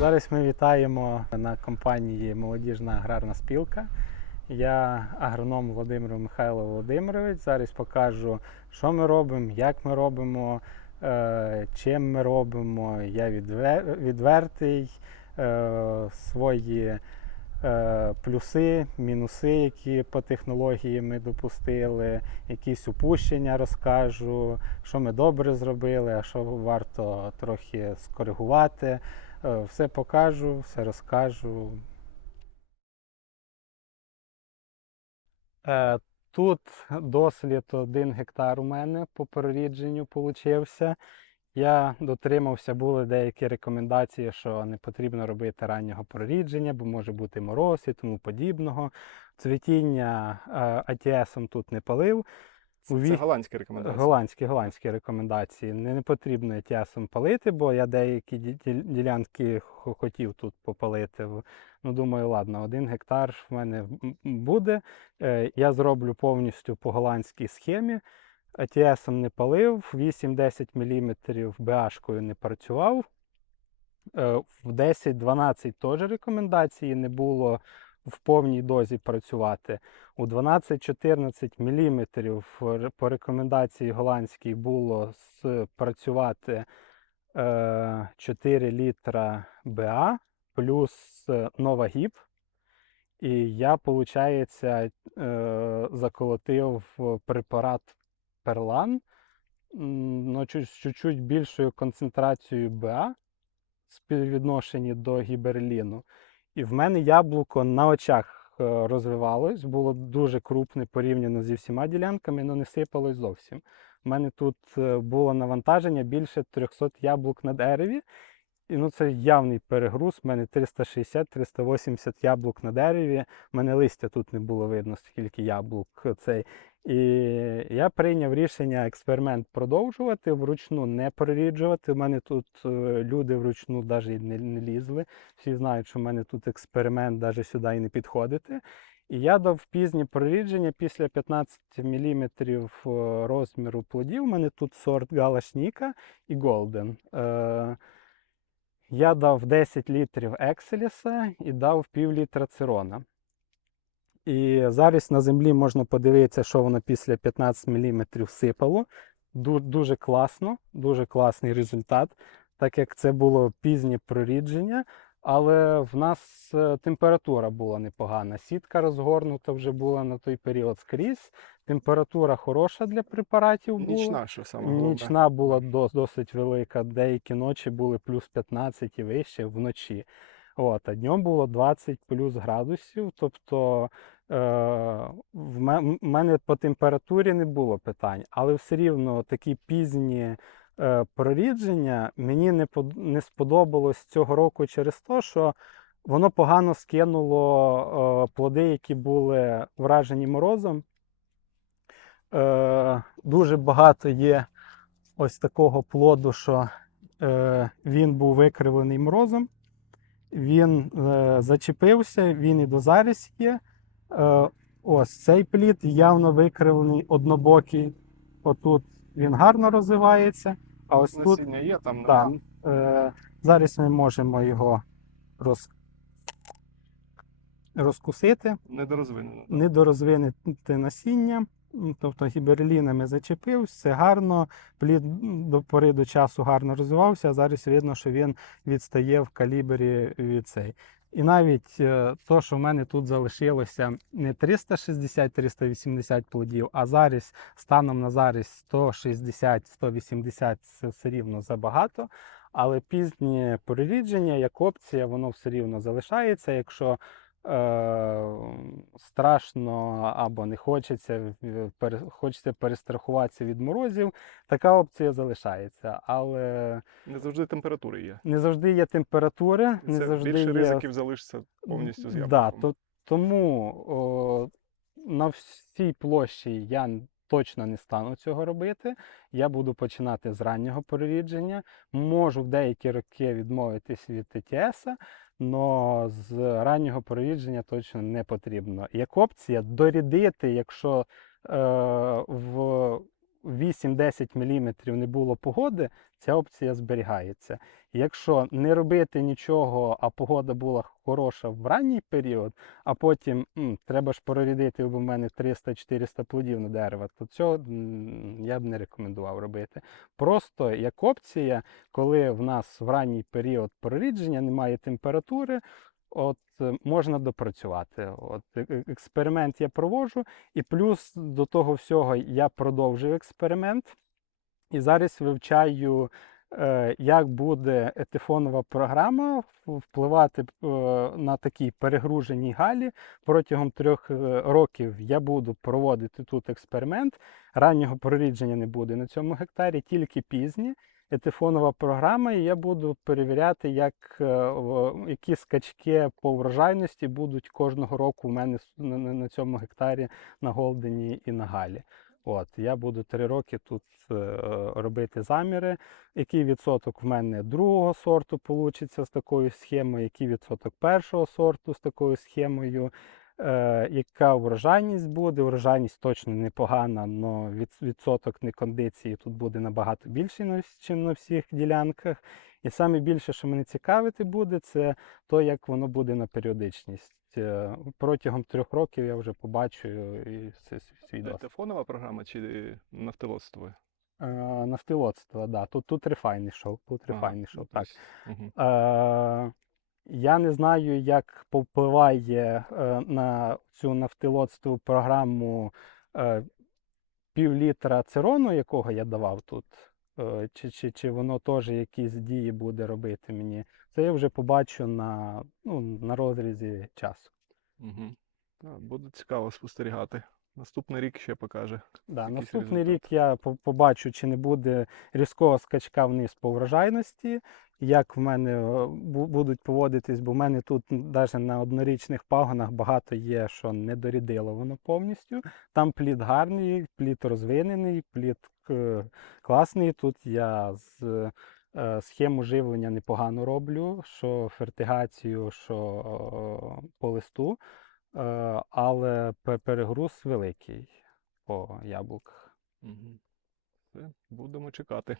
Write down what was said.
Зараз ми вітаємо на компанії Молодіжна аграрна спілка. Я агроном Володимир Михайло Володимирович. Зараз покажу, що ми робимо, як ми робимо, е, чим ми робимо. Я відвертий, е, свої е, плюси, мінуси, які по технології ми допустили, якісь упущення розкажу, що ми добре зробили, а що варто трохи скоригувати. Е, Все покажу, все розкажу. Е, Тут дослід один гектар у мене по прорідженню получився. Я дотримався, були деякі рекомендації, що не потрібно робити раннього прорідження, бо може бути мороз і тому подібного. Цвітіння е, тут не палив. Це, це голландські рекомендації. Голландські, голландські рекомендації. Не, не потрібно ETS-ом палити, бо я деякі ді- ді- ділянки хотів тут попалити. Ну, думаю, ладно, один гектар в мене буде. Е, Я зроблю повністю по голландській схемі. ATS-ом не палив, 8-10 мм BH-кою не працював. Е, В 10-12 теж рекомендації не було в повній дозі працювати. У 12-14 мм по рекомендації голландській було працювати е, 4 літра БА плюс е, Нова Гіп. І я, виходить, заколотив препарат Перлан ну, чуть-чуть більшою концентрацією БА співвідношенні до гіберліну. І в мене яблуко на очах е, розвивалось, було дуже крупне порівняно зі всіма ділянками, але не сипалось зовсім. У мене тут е, було навантаження більше 300 яблук на дереві. І ну, це явний перегруз. У мене 360-380 яблук на дереві. У мене листя тут не було видно, скільки яблук е, цей. І я прийняв рішення експеримент продовжувати, вручну не проріджувати. У мене тут е, люди вручну навіть не, не лізли. Всі знають, що в мене тут експеримент навіть сюди і не підходити. І я дав пізнє прорідження після 15 мм розміру плодів. У мене тут сорт Галашніка і Голден. Е, я дав 10 літрів Екселіса і дав пів літра цирона. І зараз на землі можна подивитися, що воно після 15 мм сипало. Дуже класно, дуже класний результат, так як це було пізнє прорідження, але в нас е, температура була непогана. Сітка розгорнута вже була на той період скрізь. Температура хороша для препаратів була. Нічна, що саме головне. Нічна була досить велика. Деякі ночі були плюс 15 і вище вночі. От, а днем було 20 плюс градусів. Тобто е, в мене по температурі не було питань, але все рівно такі пізні прорідження мені не, сподобалось цього року через те, що воно погано скинуло е, плоди, які були вражені морозом. Е, дуже багато є ось такого плоду, що е, він був викривлений морозом. Він е, зачепився, він і до зараз є. Е, ось цей плід явно викривлений однобокий. Отут він гарно розвивається. А ось тут Насіння є, там да, е, зараз ми можемо його роз, розкусити недорозвинено. недорозвинете насіння, тобто гіберлінами зачепив, все гарно, плід до пори до часу гарно розвивався, а зараз видно, що він відстає в калібрі від цей. І навіть е, то, що в мене тут залишилося не 360-380 плодів, а зараз станом на зараз 160-180 це все рівно забагато. Але пізнє перерідження як опція, воно все рівно залишається. Якщо страшно або не хочеться, хочеться перестрахуватися від морозів, така опція залишається. Але Не завжди температури є. не завжди є температура, не Це завжди більше є ризиків залишиться повністю з Да, то, тому о, на всій площі я точно не стану цього робити. Я буду починати з раннього перерідження. Можу в деякі роки відмовитись від ТТС, але з раннього провідження точно не потрібно. Як опція дорядити, якщо е, в 8-10 мм не було погоди, ця опція зберігається. Якщо не робити нічого, а погода була хороша в ранній період, а потім м, треба ж прорядити, в мене 300-400 плодів на дерева, то цього я б не рекомендував робити. Просто як опція, коли в нас в ранній період прорідження немає температури, от е, можна допрацювати. От е- е- експеримент я проводжу, і плюс до того всього я продовжив експеримент. І зараз вивчаю, як буде етифонова програма впливати е, на такій перегруженій галі. Протягом трьох е, років я буду проводити тут експеримент. Раннього прорідження не буде на цьому гектарі, тільки пізні. Етифонова програма, і я буду перевіряти, як, е, які скачки по врожайності будуть кожного року у мене на цьому гектарі на Голдені і на Галі. От, я буду три роки тут е, робити заміри, який відсоток в мене другого сорту получиться з такою схемою, який відсоток першого сорту з такою схемою, е, яка врожайність буде. Врожайність точно непогана, але від, відсоток некондиції тут буде набагато більший, ніж на всіх ділянках. І саме більше, що мене цікавити буде, це то, як воно буде на періодичність. Е, Протягом трьох років я вже побачу і це свій досвід. Це фонова програма чи нафтилоцтво? Е, Нафтилоцтво, да. Тут, тут рефайн йшов, тут рефайн йшов, так. Угу. Е, я не знаю, як повпливає е, на цю нафтилоцтву програму е, пів літра цирону, якого я давав тут, е, чи, чи, чи воно теж якісь дії буде робити мені. Це я вже побачу на, ну, на розрізі часу. Угу. Так, буде цікаво спостерігати. Наступний рік ще покаже. Да, наступний результат. рік я побачу, чи не буде різкого скачка вниз по врожайності, як в мене е, будуть поводитись, бо в мене тут навіть на однорічних пагонах багато є, що не дорідило воно повністю. Там плід гарний, плід розвинений, плід класний. Тут я з е, схему живлення непогано роблю, що фертигацію, що е, по листу. Е, але перегруз великий по яблуках. Будемо чекати.